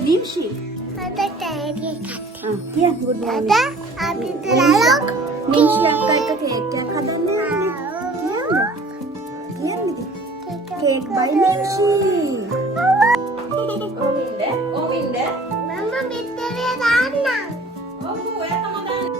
Nimshi. Ada tadi. Ya, good morning. Ada abi terlalu. Nimshi akka එක cake එකක් හදන්න කියන්නේ. Cake by Nimshi. ඕවින්ද? Mama bitere dana. ඔව් ඔයා තමයි දාන්නේ.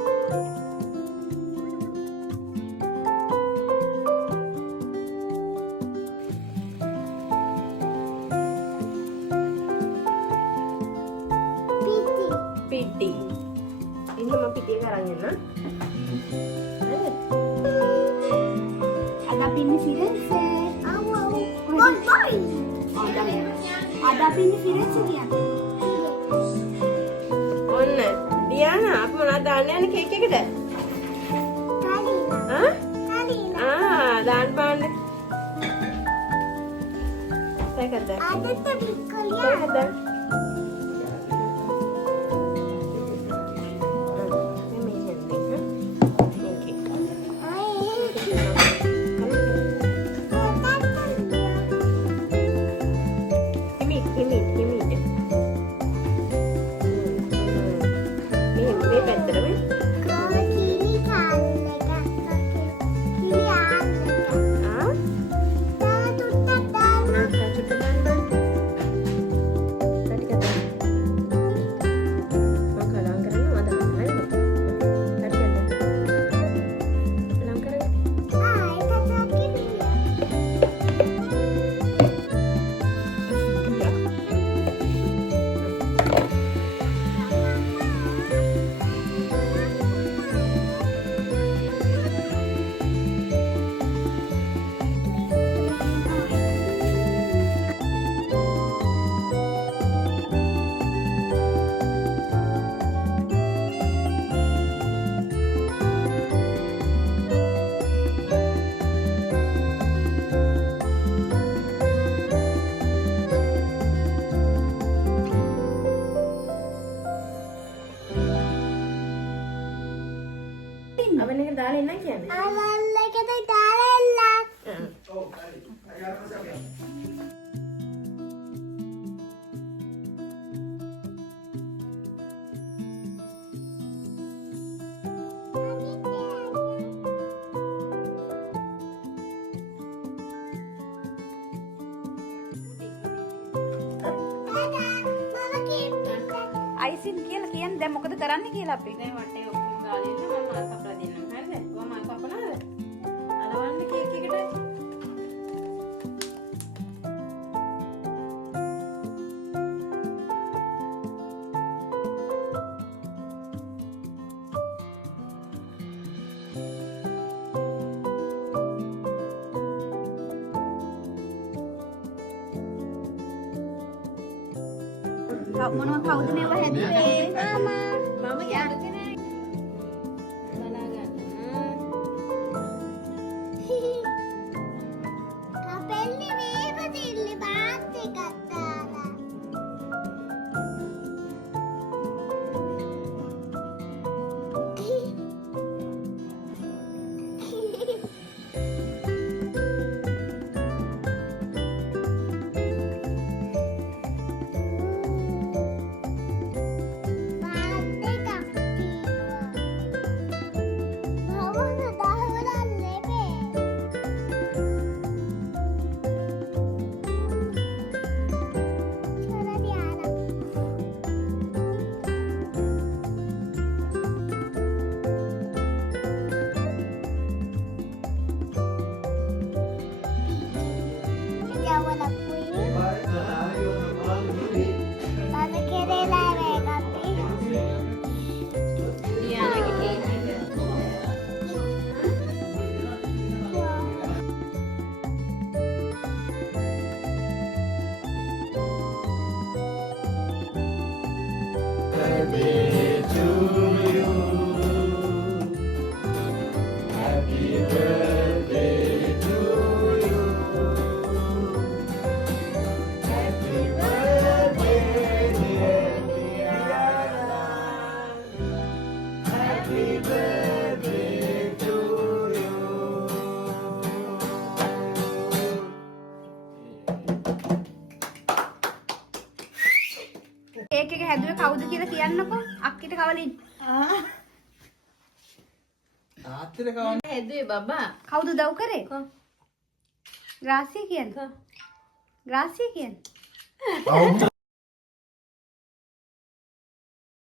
Piti. පිටි. ඉන්න මම පිටිය කරන් එන්න. අද අපි ඉන්නේ ෆිරෙන්සෙ. Awu. Bon boy. අද අපි ඉන්නේ ෆිරෙන්සෙ කියන්නේ. ඔන්න. ඩියානා අපි මොනවද දාන්න යන්නේ කේක් එකට? Kalina. ආ? Kalina. දාන්න පාන්න. සැකද? Ada terikuliah. සැකද? Abang nak dah lain lagi kan? Alalla kita darella. Icing කියලා කියන්නේ දැන් මොකද කරන්න කියලා අපි. දැන් වටේ ඔක්කොම ගාලා ඉන්න මම මාල් කපලා දෙන්නම්. හරිද? ඔයා මාල් කපනවද? අලවන්න කේක් එකට. මොනවා කවුද මේව හැදුවේ? Mama. මම කැමති නෑ. බලා ගන්න. Kapelli මේක තිල්ලි බාත් එකක් දාලා. බාත් එකක් තියලා. කේක් එක හැදුවේ කවුද කියලා කියන්නකෝ. අක්කිට කවලින්. තාත්තට කවන්න. හැදුවේ බබා. කවුද උදව් කරේ? ග්‍රාසිය කියන්නේ. කො. ග්‍රාසිය කියන්නේ. අවුරුදු